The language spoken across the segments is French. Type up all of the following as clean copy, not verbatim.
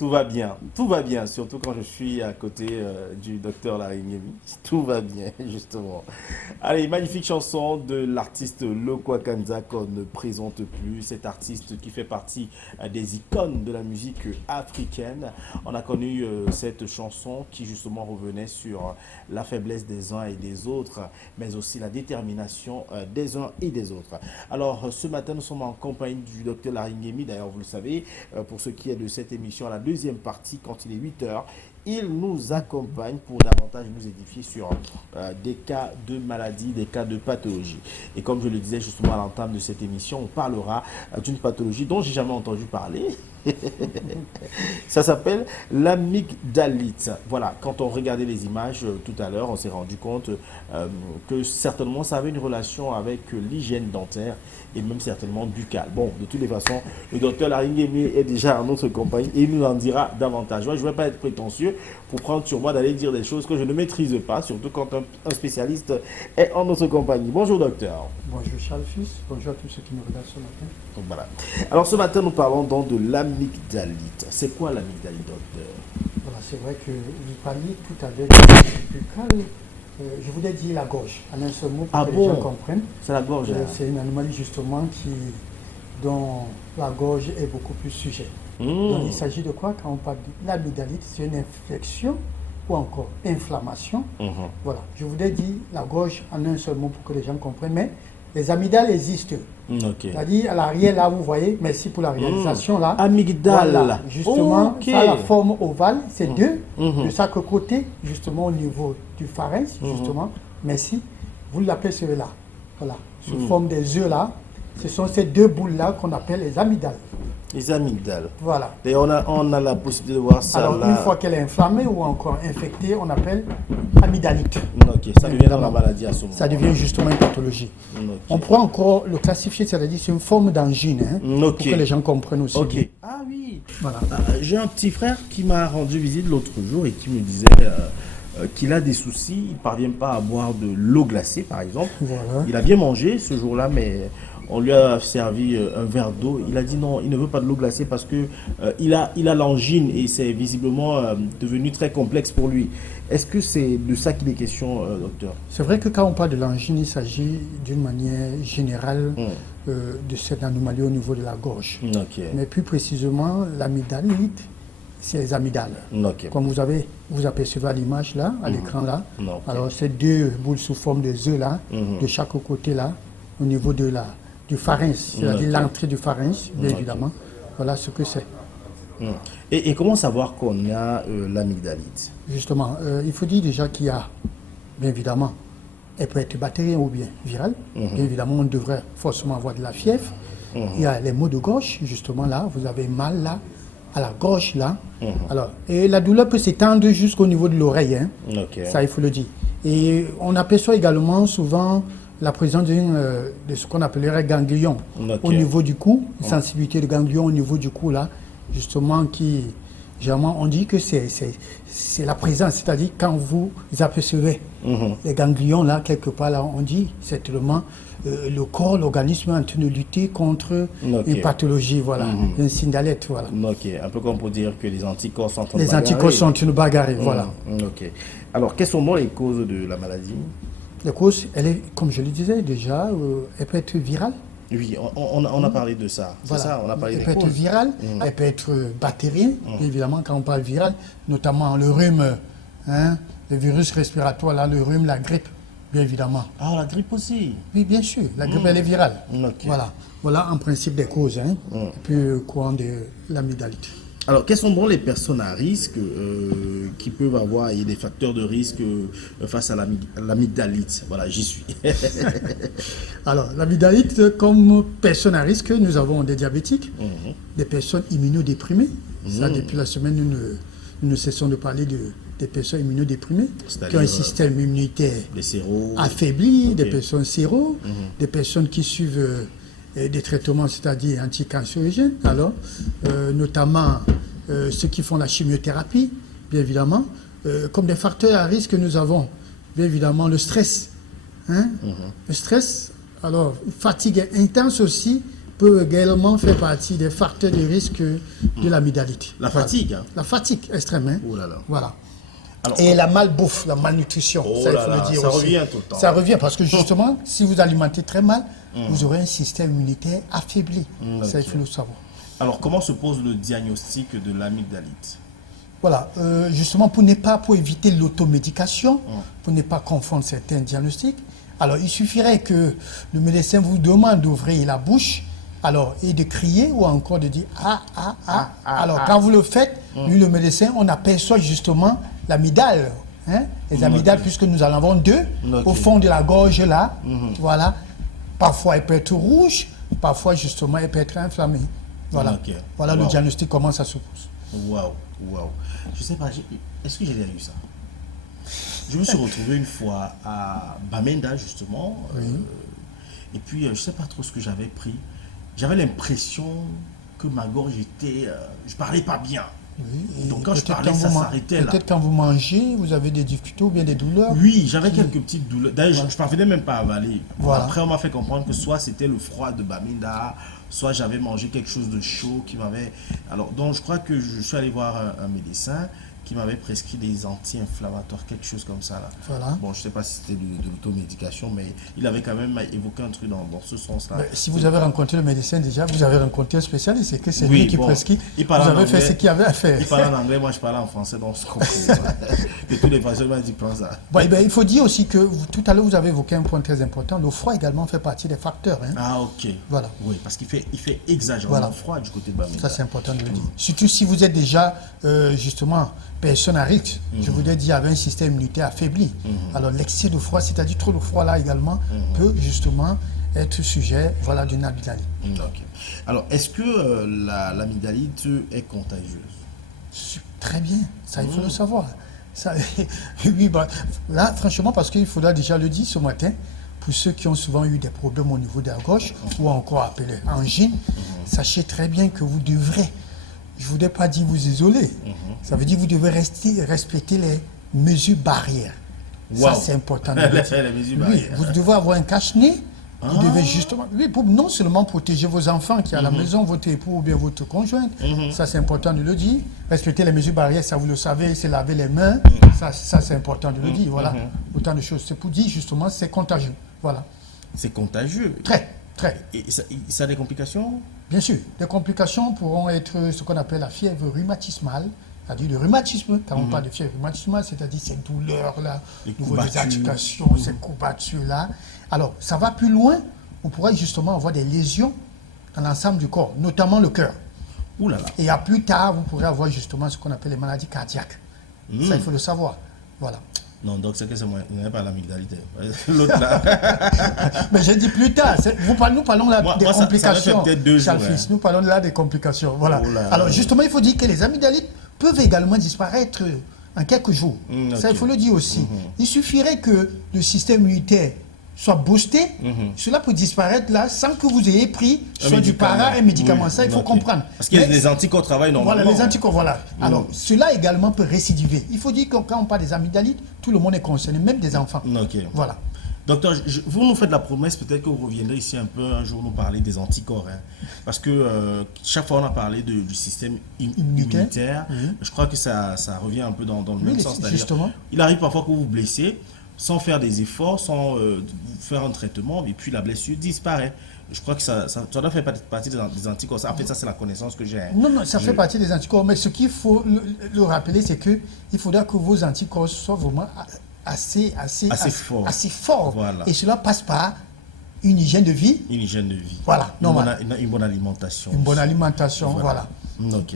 tout va bien, surtout quand je suis à côté du docteur Larry Nguemi. Tout va bien, justement. Allez, magnifique chanson de l'artiste Lokwa Kanza qu'on ne présente plus. Cet artiste qui fait partie des icônes de la musique africaine. On a connu cette chanson qui justement revenait sur la faiblesse des uns et des autres, mais aussi la détermination des uns et des autres. Alors, ce matin, nous sommes en compagnie du docteur Larry Nguemi. D'ailleurs, vous le savez, pour ce qui est de cette émission, à la deuxième partie, quand il est 8 heures, il nous accompagne pour davantage nous édifier sur des cas de maladie, des cas de pathologie. Et comme je le disais justement à l'entame de cette émission, on parlera d'une pathologie dont j'ai jamais entendu parler. Ça s'appelle l'amygdalite. Voilà, quand on regardait les images tout à l'heure, on s'est rendu compte que certainement ça avait une relation avec l'hygiène dentaire et même certainement buccale. Bon, de toutes les façons, le docteur Larry Nguemi est déjà en notre compagnie et il nous en dira davantage. Moi, je ne vais pas être prétentieux pour prendre sur moi d'aller dire des choses que je ne maîtrise pas, surtout quand un spécialiste est en notre compagnie. Bonjour docteur. Bonjour Charles Fils, bonjour à tous ceux qui nous regardent ce matin. Donc, voilà. Alors ce matin, nous parlons donc de l'amygdalite. C'est quoi l'amygdalite, docteur? Voilà, c'est vrai que vous parliez tout à l'heure du buccal. Je voulais dire la gorge, en un seul mot pour que les gens comprennent. C'est la gorge. C'est une anomalie justement dont la gorge est beaucoup plus sujet. Donc il s'agit de quoi quand on parle de l'amygdalite? C'est une infection ou encore inflammation. Voilà, je voulais dire la gorge en un seul mot pour que les gens comprennent, mais les amygdales existent. C'est-à-dire à l'arrière là, vous voyez, merci pour la réalisation là. Amygdale. Voilà, justement, ça a la forme ovale, c'est deux, de chaque côté, justement au niveau du pharynx, justement. Merci. Vous l'appelez cela. Voilà, sous forme des œufs là. Ce sont ces deux boules là qu'on appelle les amygdales. Les amygdales. Voilà. Et on a la possibilité de voir ça. Alors, là. une fois qu'elle est inflammée ou encore infectée, on appelle amygdalite. Ok, ça devient dans la maladie à ce moment. Ça devient justement une pathologie. On pourra encore le classifier, c'est-à-dire c'est une forme d'angine, hein, pour que les gens comprennent aussi. Ok. Ah oui. Voilà. J'ai un petit frère qui m'a rendu visite l'autre jour et qui me disait qu'il a des soucis. Il ne parvient pas à boire de l'eau glacée, par exemple. Voilà. Il a bien mangé ce jour-là, mais on lui a servi un verre d'eau. Il a dit non, il ne veut pas de l'eau glacée parce que il a l'angine et c'est visiblement devenu très complexe pour lui. Est-ce que c'est de ça qu'il est question, docteur? C'est vrai que quand on parle de l'angine, il s'agit d'une manière générale de cette anomalie au niveau de la gorge. Mais plus précisément, l'amygdalite, c'est les amygdales. Comme vous apercevez à l'image là, à l'écran là. Alors, ces deux boules sous forme de œufs là, de chaque côté là, au niveau de du pharynx, c'est-à-dire l'entrée du pharynx, bien évidemment. Voilà ce que c'est. Et comment savoir qu'on a l'amygdalite? Justement, il faut dire déjà qu'il y a, bien évidemment, elle peut être bactérienne ou bien virale. Bien évidemment, on devrait forcément avoir de la fièvre. Il y a les maux de gorge, justement là, vous avez mal là, à la gorge là. Alors, et la douleur peut s'étendre jusqu'au niveau de l'oreille, hein. Ça il faut le dire. Et on aperçoit également souvent la présence de ce qu'on appellerait ganglion au niveau du cou, sensibilité de ganglion au niveau du cou là, justement qui, généralement on dit que c'est la présence, c'est-à-dire quand vous apercevez les ganglions là, quelque part là, on dit certainement le corps, l'organisme est en train de lutter contre une pathologie, voilà, un signe d'alerte, voilà. Un peu comme pour dire que les anticorps sont en train de bagarrer. Les anticorps sont en train de bagarrer, voilà. Alors, quelles sont les causes de la maladie? La cause, elle est, comme je le disais déjà, elle peut être virale. Oui, on a parlé de ça. Voilà. Ça, on a parlé elle des peut être causes. virale, elle peut être bactérienne, évidemment, quand on parle viral, notamment le rhume, hein, le virus respiratoire, là, le rhume, la grippe, bien évidemment. Ah, la grippe aussi? Oui, bien sûr, la grippe, elle est virale. Voilà en principe des causes, hein, et puis le courant de l'amygdalite. Alors, quelles sont les personnes à risque qui peuvent avoir des facteurs de risque face à l'amygdalite? Voilà, j'y suis. Alors, l'amygdalite, comme personne à risque, nous avons des diabétiques, des personnes immunodéprimées. Ça, depuis la semaine, nous ne cessons de parler des personnes immunodéprimées qui ont un système immunitaire affaibli, des personnes séro, des personnes qui suivent des traitements, c'est-à-dire anticancérigènes, alors notamment ceux qui font la chimiothérapie, bien évidemment. Comme des facteurs à risque, nous avons bien évidemment le stress. Le stress, alors fatigue intense aussi, peut également faire partie des facteurs de risque de l'amygdalite. La fatigue, hein. La fatigue extrême, hein. Oh là là. Voilà. Alors, Et la malbouffe, la malnutrition, oh ça il là faut là, le dire ça aussi. revient tout le temps. Ça revient parce que justement, si vous alimentez très mal, vous aurez un système immunitaire affaibli. Ça il ok. faut le savoir. Alors, comment se pose le diagnostic de l'amygdalite? Voilà, justement pour éviter l'automédication, pour ne pas confondre certains diagnostics, alors il suffirait que le médecin vous demande d'ouvrir la bouche, alors, et de crier ou encore de dire Alors, quand vous le faites, lui, le médecin, on aperçoit justement l'amygdale, hein, les amygdales, puisque nous en avons deux, au fond de la gorge là, voilà. Parfois, elle peut être rouge, parfois, justement, elle peut être inflammée. Voilà, voilà le diagnostic, comment ça se pose. Waouh, waouh. Je sais pas, est-ce que j'ai déjà eu ça? Je me suis retrouvé une fois à Bamenda, justement. Et puis, je sais pas trop ce que j'avais pris. J'avais l'impression que ma gorge était... je parlais pas bien. Oui, donc quand je parlais, ça s'arrêtait là. Peut-être quand vous mangez, vous avez des difficultés ou bien des douleurs. Oui, j'avais quelques petites douleurs. D'ailleurs, je ne parvenais même pas à avaler. Voilà. Après, on m'a fait comprendre que soit c'était le froid de Bamenda, soit j'avais mangé quelque chose de chaud qui m'avait... Alors, donc je crois que je suis allé voir un médecin qui m'avait prescrit des anti-inflammatoires, quelque chose comme ça là. Voilà. Bon, je ne sais pas si c'était de l'automédication, mais il avait quand même évoqué un truc dans ce sens-là. Si vous avez rencontré le médecin déjà, vous avez rencontré un spécialiste, c'est que c'est Oui, lui qui bon, prescrit. il Vous parlait en avez fait anglais. ce qu'il y avait à faire. Il parlait en anglais, moi je parlais en français, donc je comprenais pas. De toutes les façons, il m'a dit, prends ça. Bon, il faut dire aussi que tout à l'heure, vous avez évoqué un point très important. Le froid également fait partie des facteurs. Hein. Ah, ok. Voilà. Oui, parce qu'il fait exagérément froid du côté de Bamenda. Ça, c'est important de le dire. Surtout si vous êtes déjà, justement, personne à risque. Je vous ai dit, avec un système immunitaire affaibli. Alors, l'excès de froid, c'est-à-dire trop de froid là également, peut justement être sujet d'une amygdalite. Ok. Alors, est-ce que l'amygdalite est contagieuse? Très bien, ça il faut le savoir. Ça, oui, là, franchement, parce qu'il faudra déjà le dire ce matin, pour ceux qui ont souvent eu des problèmes au niveau de la gauche, ou encore appelé angine, sachez très bien que vous devrez, je ne voudrais pas dire vous isoler, ça veut dire que vous devez respecter les mesures barrières. Wow. Ça, c'est important. De le dire. Les mesures Oui, barrières. vous devez avoir un cache-nez. Vous devez justement, pour non seulement protéger vos enfants qui sont à la maison, votre époux ou bien votre conjointe, ça c'est important de le dire. Respecter les mesures barrières, ça vous le savez, c'est laver les mains, ça c'est important de le dire. Voilà, autant de choses. C'est pour dire justement c'est contagieux. Voilà. C'est contagieux. Très, très. Et ça a des complications? Bien sûr, les complications pourront être ce qu'on appelle la fièvre rhumatismale. C'est-à-dire le rhumatisme, quand on parle de fièvre rhumatismale, c'est-à-dire ces douleurs-là, au niveau des articulations, ces courbatures-là. Alors, ça va plus loin, on pourrait justement avoir des lésions dans l'ensemble du corps, notamment le cœur. Ouh là là. Et à plus tard, vous pourrez avoir justement ce qu'on appelle les maladies cardiaques. Ça, il faut le savoir. Voilà. Non, donc c'est que c'est moi, il n'y a pas l'amygdalite. L'autre là. Mais j'ai dit plus tard. Nous parlons là des complications. Ça fait peut-être 2 jours. Nous parlons là des complications. Voilà. Oh là. Alors justement, il faut dire que les amygdalites peuvent également disparaître en quelques jours. Ça, il faut le dire aussi. Il suffirait que le système immunitaire soit boosté, cela peut disparaître là sans que vous ayez pris soit du un médicament. Ça, il faut comprendre. Parce qu'il y a des anticorps travaillent normalement. Voilà, les anticorps, voilà. Alors, cela également peut récidiver. Il faut dire que quand on parle des amygdalites, tout le monde est concerné, même des enfants. Ok. Voilà. Docteur, vous nous faites la promesse, peut-être que vous reviendrez ici un peu un jour nous parler des anticorps. Hein. Parce que chaque fois on a parlé du système immunitaire. Je crois que ça revient un peu dans le même sens. Justement. Il arrive parfois que vous vous blessez sans faire des efforts, sans faire un traitement, et puis la blessure disparaît. Je crois que ça doit faire partie des anticorps. En fait, ça, c'est la connaissance que j'ai. Non, ça fait partie des anticorps. Mais ce qu'il faut le rappeler, c'est qu'il faudra que vos anticorps soient vraiment assez forts. Voilà. Et cela passe par une hygiène de vie. Une hygiène de vie. Voilà, normal. Une bonne alimentation. Une bonne alimentation, voilà. Ok.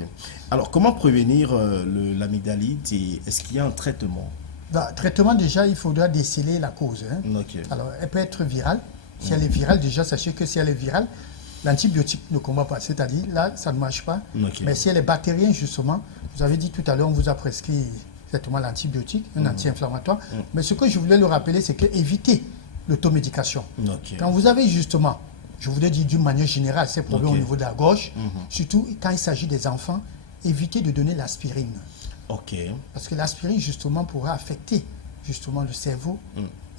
Alors, comment prévenir l'amygdalite et est-ce qu'il y a un traitement? Traitement, déjà, il faudra déceler la cause. Hein. Ok. Alors, elle peut être virale. Si elle est virale, déjà, sachez que si elle est virale, l'antibiotique ne combat pas. C'est-à-dire, là, ça ne marche pas. Okay. Mais si elle est bactérienne, justement, vous avez dit tout à l'heure, on vous a prescrit exactement l'antibiotique, un anti-inflammatoire. Mais ce que je voulais le rappeler, c'est que évitez l'automédication. Okay. Quand vous avez justement, je voulais dire d'une manière générale, ces problèmes au niveau de la gorge, surtout quand il s'agit des enfants, évitez de donner l'aspirine. Ok. Parce que l'aspirine, justement, pourra affecter justement le cerveau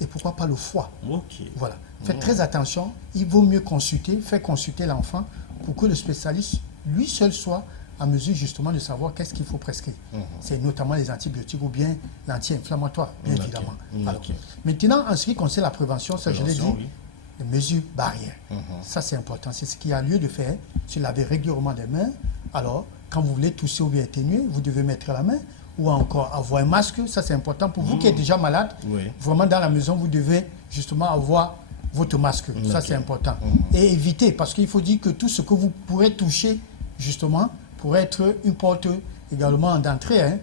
et pourquoi pas le foie. Ok. Voilà. Faites très attention. Il vaut mieux faire consulter l'enfant pour que le spécialiste, lui seul, soit à mesure justement de savoir qu'est-ce qu'il faut prescrire. C'est notamment les antibiotiques ou bien l'anti-inflammatoire, bien évidemment. Alors, maintenant, en ce qui concerne la prévention, ça je l'ai dit, oui. les mesures barrières. Ça c'est important. C'est ce qu'il y a lieu de faire. Se laver régulièrement les mains. Alors, quand vous voulez tousser ou bien éternuer, vous devez mettre la main ou encore avoir un masque. Ça c'est important. Pour vous qui êtes déjà malade, vraiment dans la maison, vous devez justement avoir votre masque. Ça c'est important. Et éviter, parce qu'il faut dire que tout ce que vous pourrez toucher, justement, pourrait être une porte également d'entrée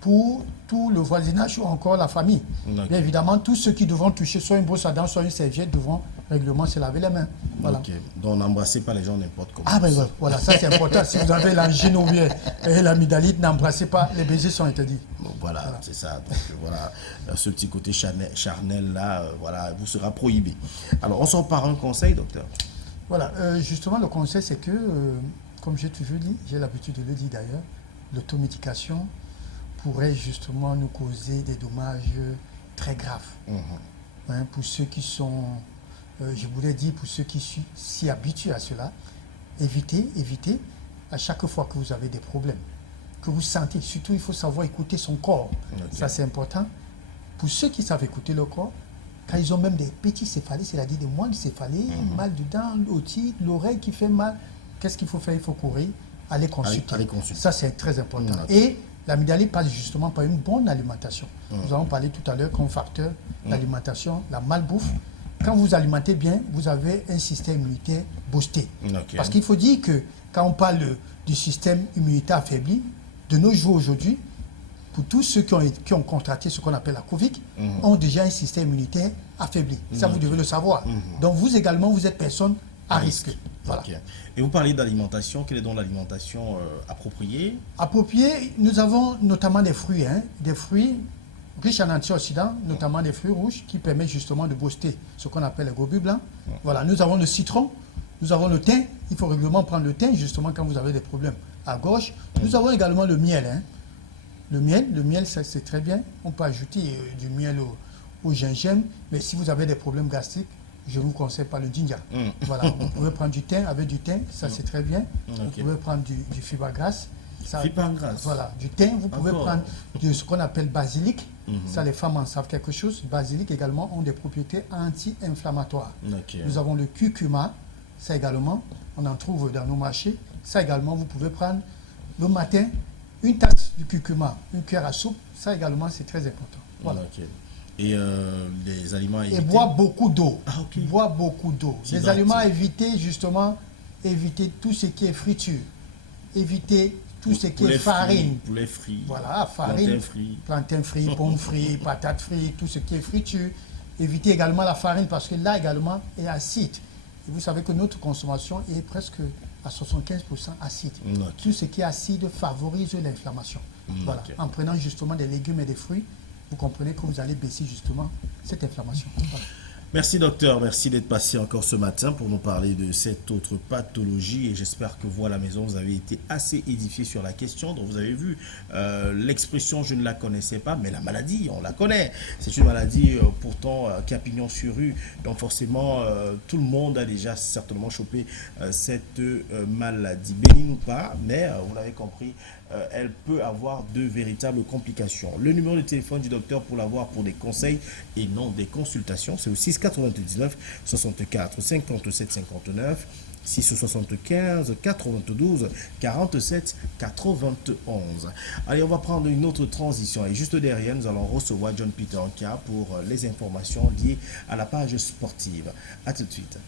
pour tout le voisinage ou encore la famille. Bien évidemment, tous ceux qui devront toucher soit une brosse à dents, soit une serviette devront régulièrement se laver les mains. Voilà. Donc n'embrassez pas les gens n'importe comment. Ah ben voilà, ça c'est important. Si vous avez l'angine ou bien l'amygdalite, n'embrassez pas, les baisers sont interdits. Bon, voilà. C'est ça. Donc voilà, ce petit côté charnel là, voilà, vous sera prohibé. Alors on sort par un conseil, docteur. Voilà, justement le conseil c'est que, comme j'ai toujours dit, j'ai l'habitude de le dire d'ailleurs, l'automédication pourrait justement nous causer des dommages très graves. Pour ceux qui sont, je voulais dire, pour ceux qui s'y habituent à cela, évitez à chaque fois que vous avez des problèmes, que vous sentez, surtout il faut savoir écouter son corps. Ça c'est important. Pour ceux qui savent écouter le corps, quand ils ont même des petits céphalées, c'est-à-dire des moindres céphalées, mal dedans, l'otite, l'oreille qui fait mal, qu'est-ce qu'il faut faire? Il faut courir, aller consulter. Ça c'est très important. Et l'amygdalite passe justement par une bonne alimentation. Nous avons parlé tout à l'heure comme facteur l'alimentation, la malbouffe. Quand vous alimentez bien, vous avez un système immunitaire boosté. Parce qu'il faut dire que quand on parle du système immunitaire affaibli, de nos jours aujourd'hui, pour tous ceux qui ont contracté ce qu'on appelle la Covid, ont déjà un système immunitaire affaibli. Ça, vous devez le savoir. Donc vous également, vous êtes personne à risque. Voilà. Et vous parlez d'alimentation, quelle est donc l'alimentation appropriée? Appropriée, nous avons notamment des fruits, des fruits riches en antioxydants, notamment des fruits rouges, qui permettent justement de booster ce qu'on appelle les globules blancs. Voilà, nous avons le citron, nous avons le thym, il faut régulièrement prendre le thym justement quand vous avez des problèmes à gauche. Nous avons également le miel. Le miel, c'est très bien, on peut ajouter du miel au gingembre, mais si vous avez des problèmes gastriques, je ne vous conseille pas le ginger. Voilà, vous pouvez prendre du thym, avec du thym, ça c'est très bien. Vous pouvez prendre du fibre grasse. Fibre grasse. Voilà, du thym, vous pouvez prendre ce qu'on appelle basilic. Ça, les femmes en savent quelque chose. Basilic également ont des propriétés anti-inflammatoires. Nous avons le curcuma, ça également, on en trouve dans nos marchés. Ça également, vous pouvez prendre le matin une tasse de curcuma, une cuillère à soupe. Ça également, c'est très important. Voilà. Et les aliments à éviter. Et boire beaucoup d'eau. Boire beaucoup d'eau. Les aliments à éviter, justement, éviter tout ce qui est friture. Éviter tout ce qui est farine. Poulet frit. Voilà, farine. Plantain frit, pommes frites, patates frites, tout ce qui est friture. Éviter également la farine parce que là également est acide. Et vous savez que notre consommation est presque à 75% acide. Tout ce qui est acide favorise l'inflammation. Voilà. En prenant justement des légumes et des fruits, vous comprenez que vous allez baisser justement cette inflammation. Voilà. Merci docteur, merci d'être passé encore ce matin pour nous parler de cette autre pathologie et j'espère que vous à la maison vous avez été assez édifiés sur la question. Donc vous avez vu l'expression je ne la connaissais pas, mais la maladie on la connaît. C'est une maladie pourtant qui a pignon sur rue, donc forcément tout le monde a déjà certainement chopé cette maladie, bénigne ou pas, mais vous l'avez compris, elle peut avoir de véritables complications. Le numéro de téléphone du docteur pour l'avoir pour des conseils et non des consultations, c'est au 699 64 57 59, 675 92 47 91. Allez, on va prendre une autre transition et juste derrière, nous allons recevoir John Peter Anka pour les informations liées à la page sportive. A tout de suite.